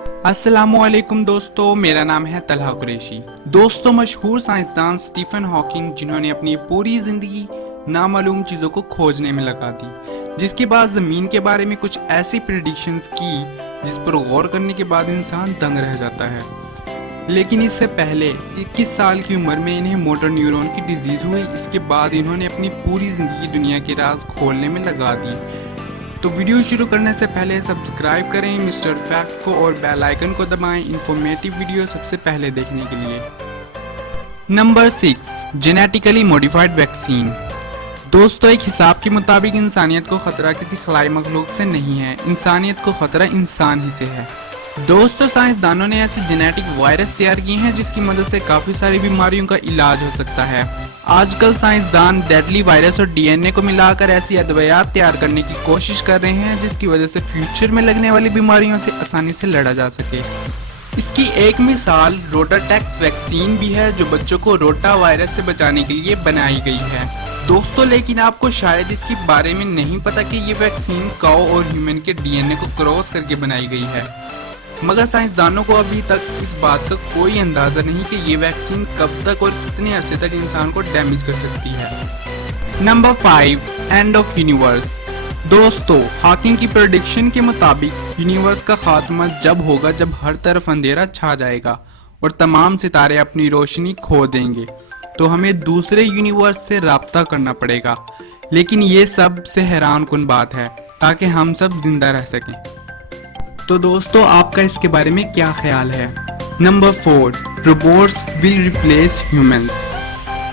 अस्सलामुअलैकुम दोस्तों, मेरा नाम है तलहा कुरैशी। दोस्तों, मशहूर साइंसदान स्टीफन हॉकिंग जिन्होंने अपनी पूरी जिंदगी नामालूम चीज़ों को खोजने में लगा दी, जिसके बाद ज़मीन के बारे में कुछ ऐसी प्रेडिक्शंस की जिस पर गौर करने के बाद इंसान दंग रह जाता है। लेकिन इससे पहले 21 साल की उम्र में इन्हें मोटर न्यूरॉन की डिजीज़ हुई। इसके बाद इन्होंने अपनी पूरी ज़िंदगी दुनिया के राज खोलने में लगा दी। तो वीडियो शुरू करने से पहले सब्सक्राइब करें मिस्टर फैक्ट को और बेल आइकन को दबाएं इंफॉर्मेटिव वीडियो सबसे पहले देखने के लिए। Number 6, genetically modified vaccine. दोस्तों, एक हिसाब के मुताबिक इंसानियत को खतरा किसी खलाई मखलूक से नहीं है, इंसानियत को खतरा इंसान ही से है। दोस्तों, साइंसदानों ने ऐसे जेनेटिक वायरस तैयार किए हैं जिसकी मदद से काफी सारी बीमारियों का इलाज हो सकता है। आजकल साइंसदान डेडली वायरस और डीएनए को मिलाकर ऐसी अद्वियात तैयार करने की कोशिश कर रहे हैं जिसकी वजह से फ्यूचर में लगने वाली बीमारियों से आसानी से लड़ा जा सके। इसकी एक मिसाल रोटाटैक्स वैक्सीन भी है जो बच्चों को रोटा वायरस से बचाने के लिए बनाई गई है। दोस्तों, लेकिन आपको शायद इसके बारे में नहीं पता कि ये वैक्सीन काऊ और ह्यूमन के डीएनए को क्रॉस करके बनाई गई है। मगर साइंसदानों को अभी तक इस बात का कोई अंदाजा नहीं कि ये वैक्सीन कब तक और कितने अरसे तक इंसान को डैमेज कर सकती है। Number 5, end of universe. दोस्तों, हॉकिंग की प्रेडिक्शन के मुताबिक यूनिवर्स का खात्मा जब होगा जब हर तरफ अंधेरा छा जाएगा और तमाम सितारे अपनी रोशनी खो देंगे, तो हमें दूसरे यूनिवर्स से राब्ता करना पड़ेगा। लेकिन ये सबसे हैरान कुन बात है ताकि हम सब जिंदा रह सकें। तो दोस्तों, आपका इसके बारे में क्या ख्याल है? Number 4, robots will replace humans.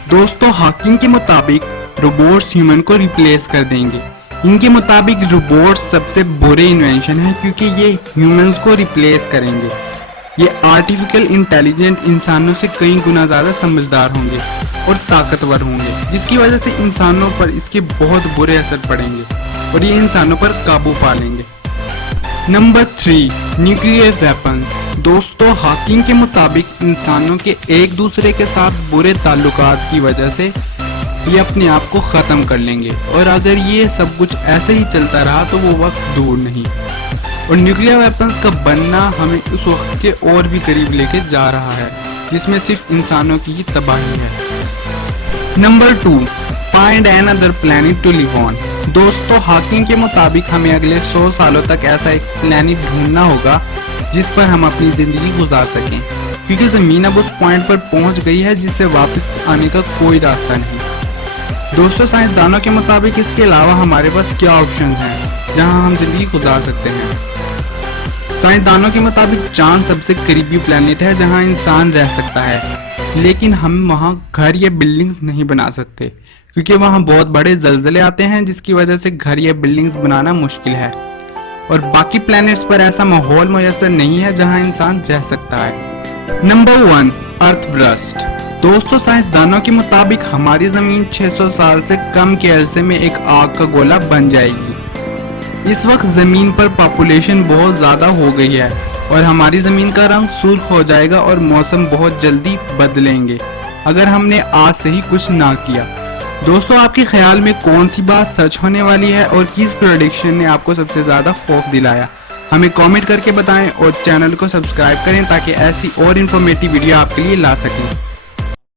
दोस्तों, हॉकिंग के मुताबिक रोबोट्स ह्यूमन को रिप्लेस कर देंगे। इनके मुताबिक रोबोट्स सबसे बुरे इन्वेंशन है क्योंकि ये ह्यूमंस को रिप्लेस करेंगे। ये आर्टिफिशियल इंटेलिजेंट इंसानों से कई गुना ज्यादा समझदार होंगे और ताकतवर होंगे, जिसकी वजह से इंसानों पर इसके बहुत बुरे असर पड़ेंगे और ये इंसानों पर काबू पा लेंगे। Number 3, nuclear weapons. दोस्तों, हॉकिंग के मुताबिक इंसानों के एक दूसरे के साथ बुरे ताल्लुकात की वजह से ये अपने आप को ख़त्म कर लेंगे और अगर ये सब कुछ ऐसे ही चलता रहा तो वो वक्त दूर नहीं और न्यूक्लियर वेपन्स का बनना हमें उस वक्त के और भी करीब लेके जा रहा है जिसमें सिर्फ इंसानों की ही तबाही है। Number 2, find another planet to live on. दोस्तों, हॉकिंग के मुताबिक हमें अगले 100 सालों तक ऐसा एक प्लैनेट ढूंढना होगा जिस पर हम अपनी जिंदगी गुजार सकें, क्योंकि जमीन अब उस पॉइंट पर पहुंच गई है जिससे वापस आने का कोई रास्ता नहीं। दोस्तों, साइंसदानों के मुताबिक इसके अलावा हमारे पास क्या ऑप्शंस हैं जहां हम जिंदगी गुजार सकते हैं? साइंसदानों के मुताबिक चांद सबसे करीबी प्लैनेट है जहां इंसान रह सकता है, लेकिन हम वहां घर या बिल्डिंग्स नहीं बना सकते क्योंकि वहां बहुत बड़े जलजले आते हैं जिसकी वजह से घर या बिल्डिंग्स बनाना मुश्किल है और बाकी प्लैनेट्स पर ऐसा माहौल मुयस्सर नहीं है जहां इंसान रह सकता है। नंबर 1, अर्थ ब्रस्ट। दोस्तों, साइंसदानों के मुताबिक हमारी जमीन 600 साल से कम के अरसे में एक आग का गोला बन जाएगी। इस वक्त जमीन पर पॉपुलेशन बहुत ज्यादा हो गई है और हमारी जमीन का रंग सुर्ख हो जाएगा और मौसम बहुत जल्दी बदलेंगे अगर हमने आज से ही कुछ ना किया। दोस्तों, आपके ख्याल में कौन सी बात सच होने वाली है और किस प्रेडिक्शन ने आपको सबसे ज्यादा खौफ दिलाया? हमें कमेंट करके बताएं और चैनल को सब्सक्राइब करें ताकि ऐसी और इन्फॉर्मेटिव वीडियो आपके लिए ला सकें।